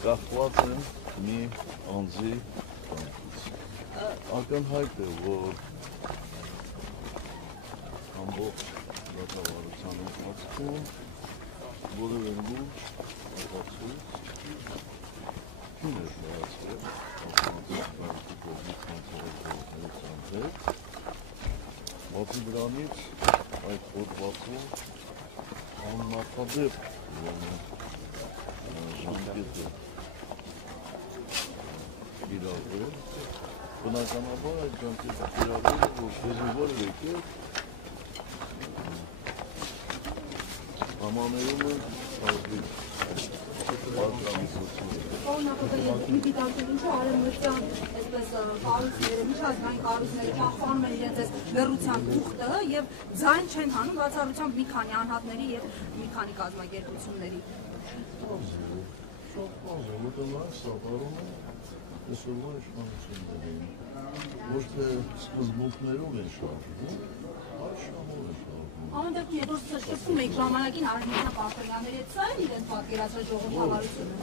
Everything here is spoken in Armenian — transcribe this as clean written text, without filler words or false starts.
Կախված են մի անձի ակնհայտ է, որ ամբողջ դատավարության ընթացքում որևէ լուրջ ապացույց չի ներկայացվել արտոնական կողմից կանցավարության հետ, բացի դրանից այդ հոդվածում աննախադեպ ժամկետը իրավել, բնականաբար այդ ժամկետը իրավելը, որ դեզիվոր եկել համաներում են արդիվ պատրամիսությունը։ Նախագահ մի դիտարկել ինչու արևմտյան այսպես կառույցները, միջազգային կառույցները պահպանում են իրենց այս լռության ուխտը եւ ձայն չեն հանում բացառությամբ մի քանի անհատների եւ մի քանի կազմակերպությունների։ Շատ բան է, որտեղ այս սապարում է այսօրվա իշխանություններին, ոչ թե սկզբունքներով են շարժվում, այլ շահով են շարժվում։ Ամեն դեպքում, երբ որ շփվում եք ժամանակին արևմտյան պարտականների հետ, սա էլ իրենց պատկերացրած ժողովրդավարությունը։